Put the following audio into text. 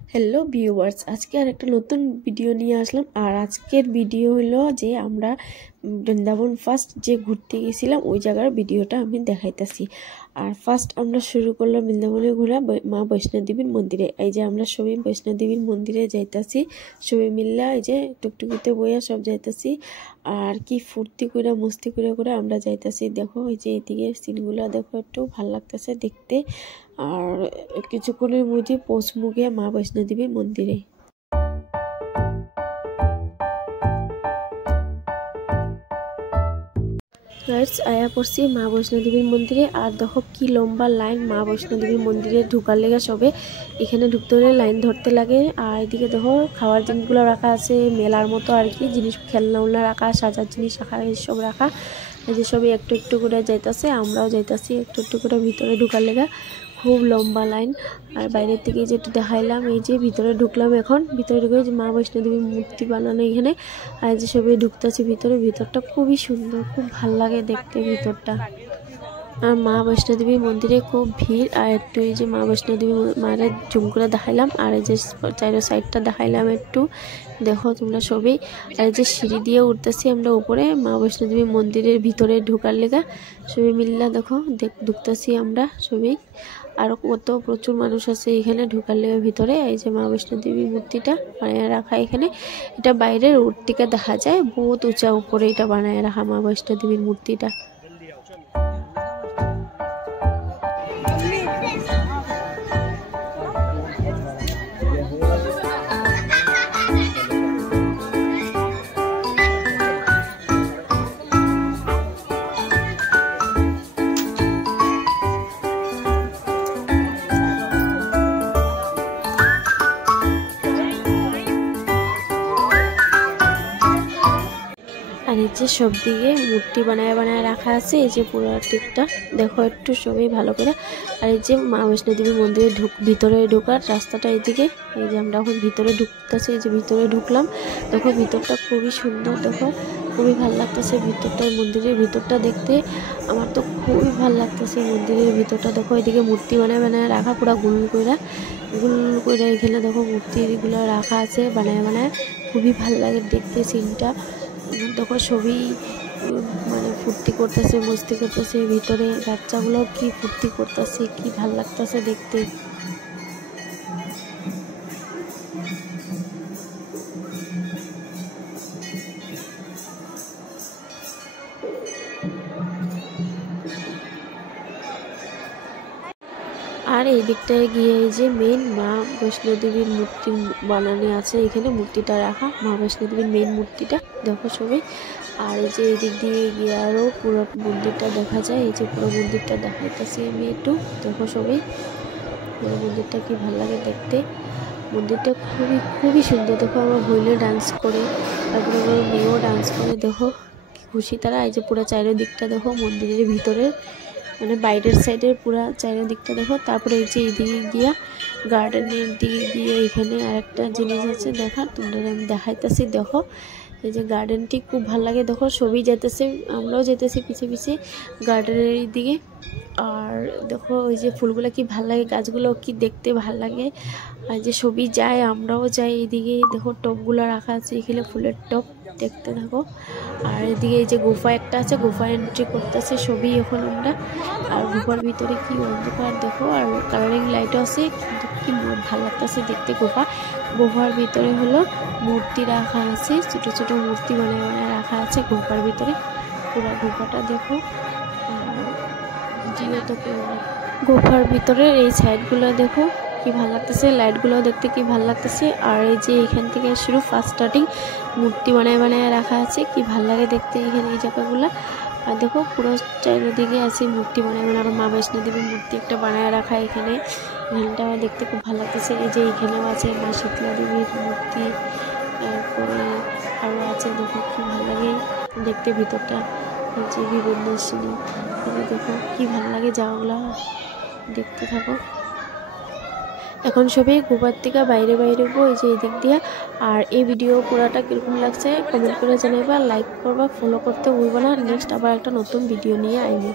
Hello viewers, আজকে আর একটা নতুন ভিডিও নিয়ে আসলাম। আর আজকের ভিডিও হলো যে আমরা বৃন্দাবন ফার্স্ট যে ঘুরতে গেছিলাম ওই জায়গার ভিডিওটা আমি দেখাইতেছি। আর ফার্স্ট আমরা শুরু করলাম বৃন্দাবনে ঘোরা মা বৈষ্ণোদেবীর মন্দিরে। এই যে আমরা সবাই বৈষ্ণোদেবীর মন্দিরে যাইতাছি, সবাই মিল্লা এই যে টুকটুকিতে বইয়া সব যাইতাছি। আর কি ফুর্তি করে মস্তি করে করে আমরা যাইতাছি। দেখো এই যে এইদিকে সিনগুলো দেখো, একটু ভাল লাগতেছে দেখতে। আর কিছুক্ষণের মধ্যে পৌঁছমু গিয়ে মা বৈষ্ণোদেবীর মন্দিরে। আয়া পড়ছি মা বৈষ্ণোদেবীর মন্দিরে। আর দেখো কি লম্বা লাইন মা বৈষ্ণোদেবীর মন্দিরে ঢুকার লেগে সবে এখানে ঢুকতে হলে লাইন ধরতে লাগে। আর এদিকে দেখো খাওয়ার জিনিসগুলো রাখা আছে, মেলার মতো আর কি জিনিস, খেলনা উলনা রাখা, সাজার জিনিস রাখা, সব রাখা। এই যে সবই একটু একটু করে যাইতাছে, আমরাও যাইতাছি একটু একটু করে ভিতরে ঢুকার লেগে। খুব লম্বা লাইন। আর বাইরের থেকে যে একটু দেখাইলাম, এই যে ভিতরে ঢুকলাম। এখন ভিতরে ঢুকে যে মা বৈষ্ণোদেবীর মূর্তি বানানো এখানে। আর যে সবাই ঢুকতেছি ভিতরে, ভিতরটা খুবই সুন্দর, খুব ভাল লাগে দেখতে ভিতরটা। আর মা বৈষ্ণোদেবী মন্দিরে খুব ভিড়। আর একটু এই যে মা বৈষ্ণোদেবী মায়ের জুম করে দেখাইলাম। আর এই যে চারো সাইডটা দেখাইলাম একটু, দেখো তোমরা সবই। আর এই যে সিঁড়ি দিয়ে উঠতেছি আমরা উপরে মা বৈষ্ণোদেবী মন্দিরের ভিতরে ঢুকার লেগা। সবাই মিল্লা দেখো ঢুকতেছি আমরা সবাই। আর কত প্রচুর মানুষ আছে এখানে ঢুকার লেগে ভিতরে। এই যে মা বৈষ্ণোদেবী মূর্তিটা বানায় রাখা এখানে, এটা বাইরের রোড থেকে দেখা যায়, বহুত উঁচা উপরে এটা বানায় রাখা মা বৈষ্ণোদেবীর মূর্তিটা। আর এই যে সব দিকে মূর্তি বানায় বানায় রাখা আছে, এই যে পুরো টিকটা দেখো একটু সবাই ভালো করে। আর এই যে মা বৈষ্ণোদেবী মন্দিরে ভিতরে ঢোকার রাস্তাটা এইদিকে। এই যে আমরা এখন ভিতরে ঢুকতেছি, এই যে ভিতরে ঢুকলাম। দেখো ভিতরটা খুবই সুন্দর, দেখো খুবই ভালো লাগতেছে ভিতরটা। মন্দিরের ভিতরটা দেখতে আমার তো খুবই ভালো লাগতেছে মন্দিরের ভিতরটা। দেখো এদিকে মূর্তি বানায় বানায় রাখা, পুরো গুল করে এখানে দেখো মূর্তিগুলো রাখা আছে বানায় বানায়। খুবই ভালো লাগে দেখতে সিনটা। দেখো সবই মানে ফুর্তি করতেছে, মস্তি করতেছে ভিতরে। বাচ্চাগুলো কি ফুর্তি করতেছে, কি ভাল লাগতেছে দেখতে। আর এই দিকটায় গিয়ে এই যে মেন মা বৈষ্ণোদেবীর মূর্তি বানানো আছে এখানে, মূর্তিটা রাখা মা বৈষ্ণোদেবীর মেন মূর্তিটা দেখো সবাই। আর এই যে এই দিক দিয়ে গিয়ে আরও পুরো মন্দিরটা দেখা যায়। এই যে পুরো মন্দিরটা দেখাইতেছি আমি একটু, দেখো সবাই পুরো মন্দিরটা কি ভালো লাগে দেখতে। মন্দিরটা খুবই খুবই সুন্দর। দেখো আমার হইলে ডান্স করে, তারপরে আমার মেয়েও ডান্স করে, দেখো কি খুশি তারা। এই যে পুরো চারিদিকটা দেখো মন্দিরের ভিতরে, মানে বাইরের সাইডের পুরা চারিদিকটা দেখো। তারপরে এই যে এইদিকে গিয়া গার্ডেনের দিকে গিয়ে এখানে আরেকটা জিনিস আছে দেখার, তোমরা আমি দেখাইতেছি। দেখো এই যে গার্ডেনটি খুব ভালো লাগে, দেখো সবই যেতেছে, আমরাও যেতেছি পিছে পিছে গার্ডেনের দিকে। আর দেখো ওই যে ফুলগুলো কি ভাল লাগে, গাছগুলো কি দেখতে ভাল লাগে। আর যে সবই যায়, আমরাও যাই এইদিকে। দেখো টবগুলো রাখা আছে এখানে, ফুলের টব দেখতে থাকো। আর এদিকে এই যে গুফা একটা আছে, গুফা এন্ট্রি করতেছে সবই এখন আমরা। আর গুফার ভিতরে কি অন্ধকার দেখো, আর কালারিং লাইটও আছে, কিন্তু কি ভালো লাগতেছে দেখতে। গুফার ভিতরে হলো মূর্তি রাখা আছে, ছোট ছোট মূর্তি বানায় বানায় রাখা আছে গুফার ভিতরে। পুরো গুফাটা দেখো। গুফার ভিতরে এই সাইডগুলো দেখো কি ভালো লাগতেছে, লাইটগুলো দেখতে কি ভালো লাগতেছে। আর এই যে এখান থেকে শুরু ফার্স্ট স্টার্টিং মূর্তি বানায় বানায় রাখা আছে, কি ভালো লাগে দেখতে এখানে এই জায়গাগুলো। আর দেখো পুরো চারিদিকে আছে মূর্তি বানায় বানায়। আর মা বৈষ্ণোদেবীর মূর্তি একটা বানায় রাখা এখানে, এখানটা দেখতে খুব ভালো লাগতেছে। এই যে এখানেও আছে মা শীতলা দেবীর মূর্তি, তারপরে আরও আছে, দেখো কি ভালো লাগে দেখতে ভিতরটা। এই যে বিবন্যাসিনী, দেখো কি ভালো লাগে জায়গাগুলো, দেখতে থাকো। এখন সবাই গুফার থেকে বাইরে বাইরে এই যে এই দিক দিয়ে। আর এই ভিডিও পুরাটা কীরকম লাগছে কমেন্ট করে জানাইবা, লাইক করবা, ফলো করতে ভুলবা না। নেক্সট আবার একটা নতুন ভিডিও নিয়ে আইবো।